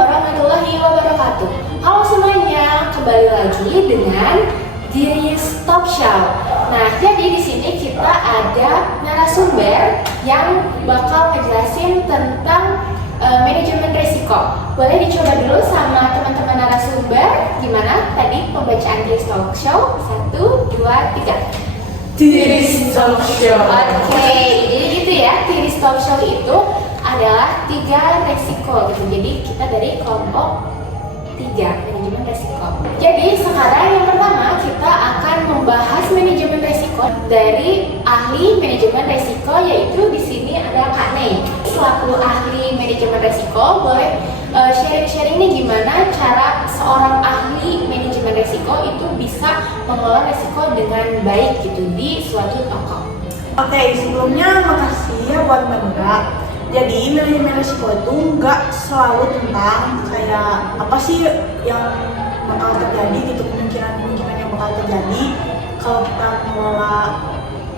warahmatullahi wabarakatuh. Halo semuanya, kembali lagi dengan Diris Talk Show. Nah, jadi di sini kita ada narasumber yang bakal ngejelasin tentang manajemen risiko. Boleh dicoba dulu sama teman-teman narasumber. Gimana tadi pembacaan Diris Talk Show? 1, 2, 3. Diris Talk Show. Oke, jadi gitu ya. Diris Talk Show itu adalah 3 resiko gitu. Jadi kita dari kelompok 3 manajemen resiko. Jadi sekarang yang pertama kita akan membahas manajemen resiko dari ahli manajemen resiko, yaitu di sini ada Kak Nei. Selaku ahli manajemen resiko, boleh sharing-sharing nih gimana cara seorang ahli manajemen resiko itu bisa mengelola resiko dengan baik gitu di suatu toko. Oke, sebelumnya makasih ya buat Mbak. Jadi manajemen risiko itu nggak selalu tentang kayak apa sih yang bakal terjadi gitu, kemungkinan yang bakal terjadi kalau kita mengelola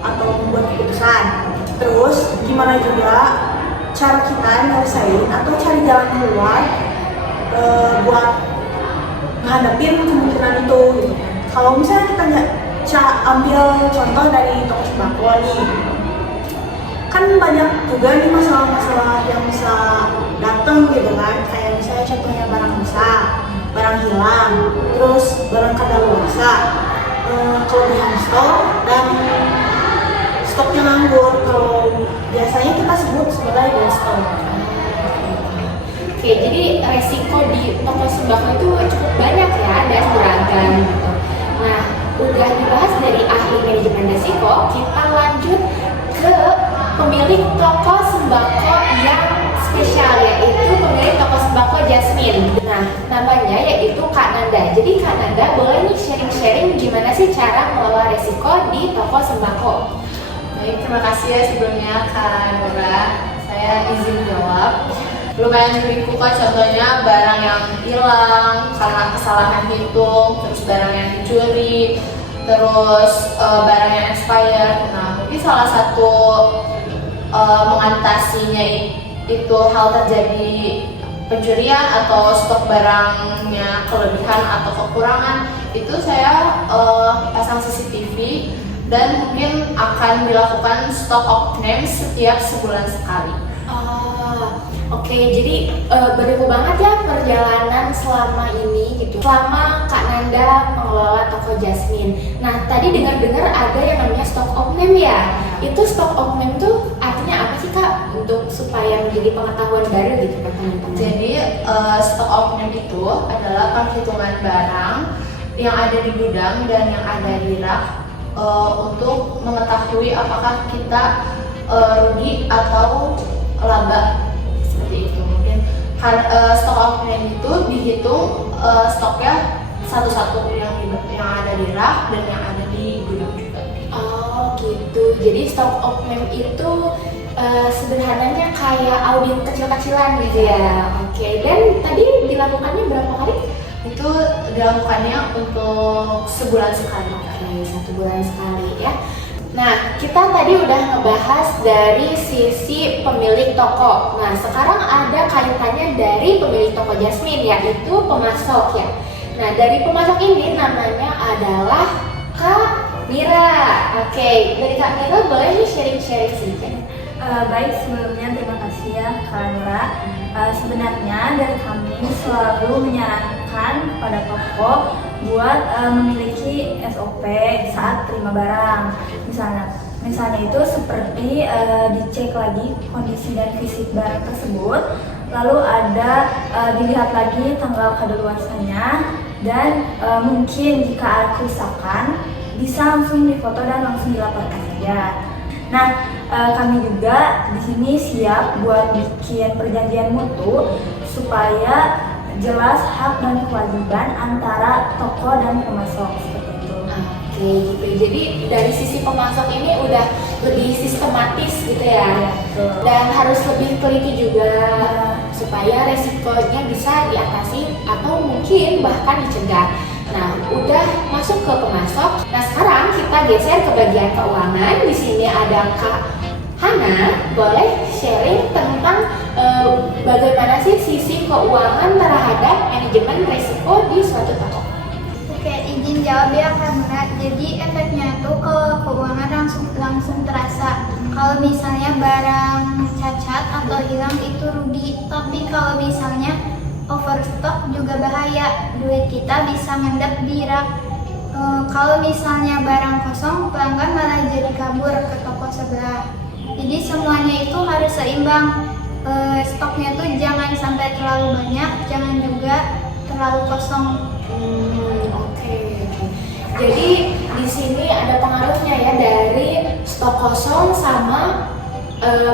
atau membuat keputusan. Terus gimana juga cara kita nyelesain atau cari jalan keluar buat menghadapi kemungkinan itu gitu. Kalau misalnya kita ambil contoh dari toko sembako nih, kan banyak juga nih masalah-masalah yang bisa datang gitu kan, kayak misalnya contohnya barang rusak, barang hilang, terus barang kadaluarsa, kelebihan stok, dan stoknya nganggur. Kalau biasanya kita sebut sebagai dead stock. Oke, jadi resiko di toko sembako itu cukup banyak ya dan beragam gitu. Nah, udah dibahas dari ahli manajemen resiko, kita lanjut ke pemilik toko sembako yang spesial, yaitu pemilik toko sembako Jasmine. Nah, namanya yaitu Kak Nanda. Jadi Kak Nanda boleh nih sharing-sharing gimana sih cara mengelola resiko di toko sembako. Baik, terima kasih ya sebelumnya Kak Nora. Saya izin jawab. Lumayan berisiko Kak, contohnya barang yang hilang karena kesalahan hitung, terus barang yang dicuri, terus barang yang expired. Nah, mungkin salah satu mengatasinya itu hal terjadi pencurian atau stok barangnya kelebihan atau kekurangan, itu saya pasang CCTV dan mungkin akan dilakukan stock opname setiap sebulan sekali. Oke, jadi berbeda banget ya perjalanan selama ini gitu. Selama Kak Nanda mengelola toko Jasmine. Nah, tadi dengar-dengar ada yang namanya stock opname ya. Itu stock opname tuh artinya apa sih Kak? Untuk supaya menjadi pengetahuan baru gitu buat teman-teman. Jadi stock opname itu adalah perhitungan barang yang ada di gudang dan yang ada di rak untuk mengetahui apakah kita rugi atau laba. Seperti itu. Mungkin stock opname itu dihitung stoknya satu-satu yang ada di rak dan yang ada di gudang juga. Oh gitu. Jadi stock opname itu sederhananya kayak audit kecil-kecilan gitu ya. Oke. Dan tadi dilakukannya berapa kali? Itu dilakukannya untuk sebulan sekali. Oke, 1 bulan sekali ya. Nah, kita tadi udah ngebahas dari sisi pemilik toko. Nah, sekarang ada kaitannya dari pemilik toko Jasmine, yaitu pemasok ya. Nah, dari pemasok ini namanya adalah Kak Mira. Oke, dari Kak Mira boleh nih sharing-sharing sedikit? Baik, sebelumnya terima kasih ya Kak Nora. Sebenarnya dari kami selalu menyarankan kepada toko buat memiliki SOP saat terima barang. Misalnya itu seperti dicek lagi kondisi dan fisik barang tersebut, lalu ada dilihat lagi tanggal kadaluarsanya, dan mungkin jika ada kerusakan bisa langsung difoto dan langsung dilaporkan saja. Nah, kami juga di sini siap buat bikin perjanjian mutu supaya jelas hak dan kewajiban antara toko dan pemasok seperti itu. Oke, gitu. Jadi dari sisi pemasok ini udah lebih sistematis gitu ya. Betul. Dan harus lebih teliti juga supaya resikonya bisa diatasi atau mungkin bahkan dicegah. Nah, udah masuk ke pemasok. Nah, sekarang kita geser ke bagian keuangan. Di sini ada Kak Hana boleh sharing tentang bagaimana sih sisi keuangan terhadap manajemen risiko di suatu toko. Oke, izin jawab ya karena jadi efeknya itu ke keuangan langsung terasa. Kalau misalnya barang cacat atau hilang itu rugi, tapi kalau misalnya overstock juga bahaya, duit kita bisa ngendap di rak. Kalau misalnya barang kosong, pelanggan malah jadi kabur ke toko sebelah. Jadi semuanya itu harus seimbang. Stoknya tuh jangan sampai terlalu banyak, jangan juga terlalu kosong. Oke. Jadi di sini ada pengaruhnya ya dari stok kosong sama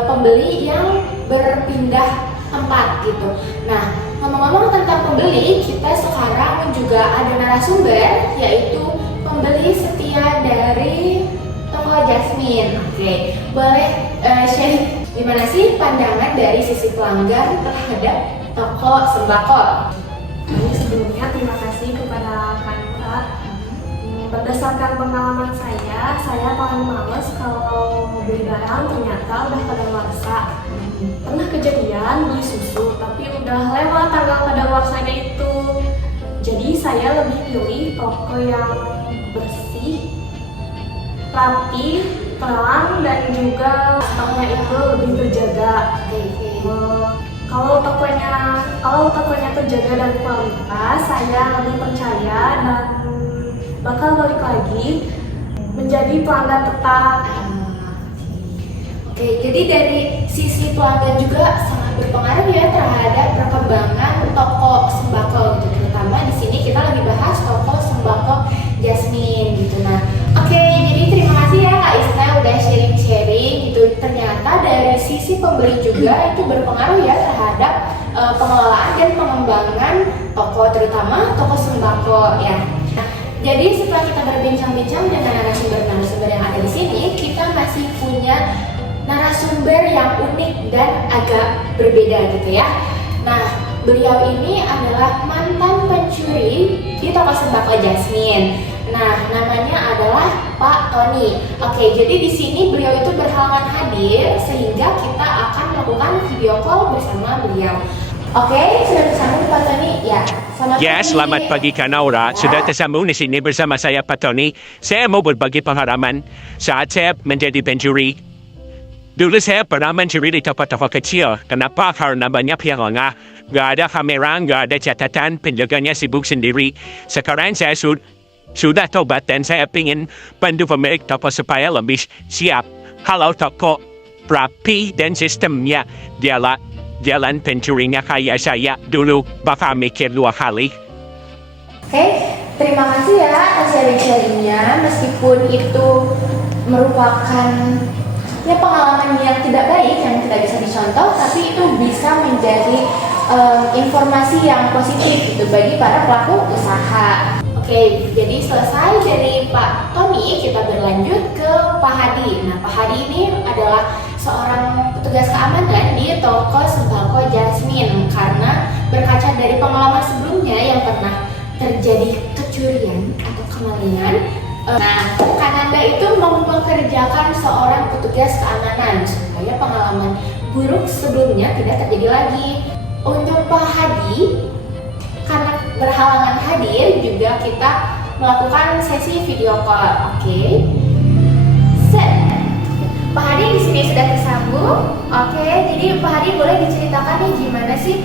pembeli yang berpindah tempat gitu. Nah, ngomong-ngomong tentang pembeli, kita sekarang juga ada narasumber yaitu pembeli setia dari toko Jasmine. Oke, boleh share gimana sih pandangan dari sisi pelanggan terhadap toko sembako? Ini sebelumnya terima kasih kepada Kak Nura. Berdasarkan pengalaman saya paling males kalau mau beli barang ternyata udah kadaluarsa. Pernah kejadian beli susu tapi udah lewat tanggal kadaluarsanya itu. Jadi saya lebih pilih toko yang bersih, rapi, terang, dan juga stoknya itu lebih terjaga. Kalau tokonya terjaga dan kualitas, saya lebih percaya dan bakal balik lagi menjadi pelanggan tetap. Oke, jadi dari sisi pelanggan juga sangat berpengaruh ya terhadap perkembangan toko sembako gitu. Terutama di sini kita lagi bahas toko sembako Jasmine gitu. Nah, oke, jadi terima kasih ya Kak Isna udah sharing-sharing gitu. Ternyata dari sisi pembeli juga itu berpengaruh ya terhadap pengelolaan dan pengembangan toko, terutama toko sembako ya. Nah, jadi setelah kita berbincang-bincang dengan narasumber-narasumber yang ada di sini, kita masih punya narasumber yang unik dan agak berbeda gitu ya. Nah, beliau ini adalah mantan pencuri di toko sembako Jasmine. Nah, namanya adalah Pak Tony. Oke, jadi di sini beliau itu berhalangan hadir sehingga kita akan melakukan video call bersama beliau. Oke, sudah bersama Pak Tony? Ya, Selamat pagi Kak Naura. Sudah tersambung di sini bersama saya Pak Tony. Saya mau berbagi pengalaman saat saya menjadi pencuri. Dulu saya pernah mencuri di toko-toko kecil. Kenapa? Karena banyak yang lengah. Gak ada kamera, gak ada catatan, penjaganya sibuk sendiri. Sekarang saya sudah tobat dan saya ingin bantu pemilik toko supaya lebih siap. Kalau toko rapi dan sistemnya jalan pencurinya kayak saya dulu, bakal mikir 2 kali. Oke, terima kasih ya atas sharing-sharingnya. Meskipun itu merupakan pengalaman yang tidak baik, yang tidak bisa dicontoh, tapi itu bisa menjadi informasi yang positif gitu bagi para pelaku usaha. Oke, jadi selesai dari Pak Tony, kita berlanjut ke Pak Hadi. Nah, Pak Hadi ini adalah seorang petugas keamanan di toko sembako Jasmine karena berkaca dari pengalaman sebelumnya yang pernah terjadi kecurian atau kemalingan. Nah, Kananda itu mempekerjakan seorang petugas keamanan supaya pengalaman buruk sebelumnya tidak terjadi lagi. Untuk Pak Hadi, karena berhalangan hadir, juga kita melakukan sesi video call. Oke. Set. Pak Hadi di sini sudah tersambung. Oke, jadi Pak Hadi boleh diceritakan nih gimana sih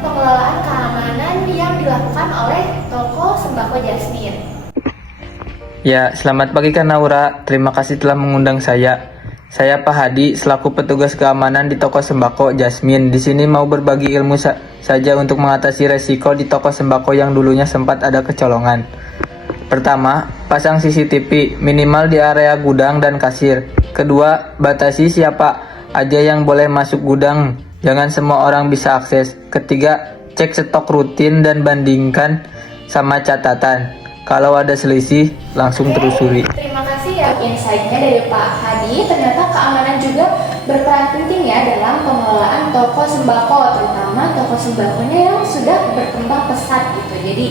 pengelolaan keamanan yang dilakukan oleh toko sembako Jasmine? Ya, selamat pagi Kak Naura. Terima kasih telah mengundang saya. Saya Pak Hadi, selaku petugas keamanan di toko sembako Jasmine. Di sini mau berbagi ilmu saja untuk mengatasi resiko di toko sembako yang dulunya sempat ada kecolongan. Pertama, pasang CCTV minimal di area gudang dan kasir. Kedua, batasi siapa aja yang boleh masuk gudang. Jangan semua orang bisa akses. Ketiga, cek stok rutin dan bandingkan sama catatan. Kalau ada selisih, langsung telusuri. Terima kasih ya insight-nya dari Pak Hadi. Ternyata keamanan juga berperan penting ya dalam pengelolaan toko sembako, terutama toko sembakonya yang sudah berkembang pesat gitu. Jadi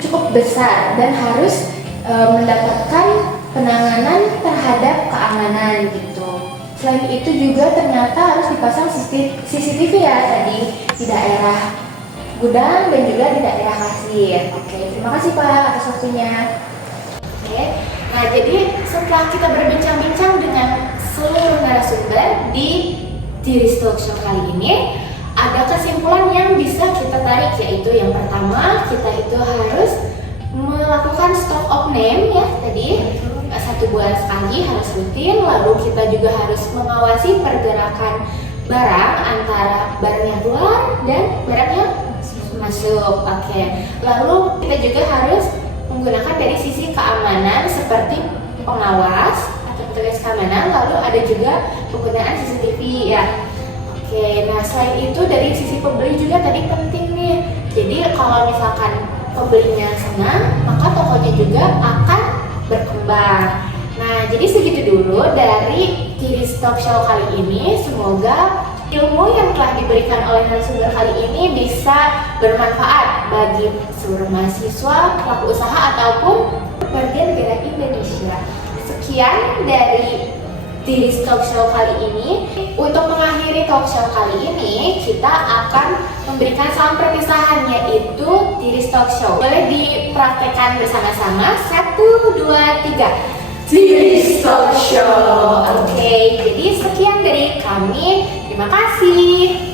cukup besar dan harus mendapatkan penanganan terhadap keamanan gitu. Selain itu juga ternyata harus dipasang CCTV ya tadi di daerah gudang dan juga di daerah kasir. Oke, terima kasih Pak atas waktunya. Oke, nah jadi setelah kita berbincang-bincang dengan seluruh narasumber di Tiris Talk Show kali ini, ada kesimpulan yang bisa kita tarik, yaitu yang pertama kita itu harus melakukan stop of name ya tadi 1 bulan sekali harus rutin. Lalu kita juga harus mengawasi pergerakan barang antara barang yang keluar dan barang yang masuk. Oke. Lalu kita juga harus menggunakan dari sisi keamanan seperti pengawas atau petugas keamanan. Lalu ada juga penggunaan CCTV ya. Oke. Nah selain itu dari sisi pembeli juga tadi penting nih. Jadi kalau misalkan pembelinya senang, maka tokonya juga akan berkembang. Nah, jadi segitu dulu dari Tiris Talk Show kali ini. Semoga ilmu yang telah diberikan oleh narasumber kali ini bisa bermanfaat bagi seluruh mahasiswa, pelaku usaha ataupun warga negara Indonesia. Sekian dari Tiris Talk Show kali ini. Untuk mengakhiri talk show kali ini, kita akan memberikan salam perpisahan, yaitu Tiris Talk Show. Boleh dipraktekkan bersama-sama. 1, 2, 3. Tiris Talk Show. Oke, jadi sekian dari kami. Terima kasih.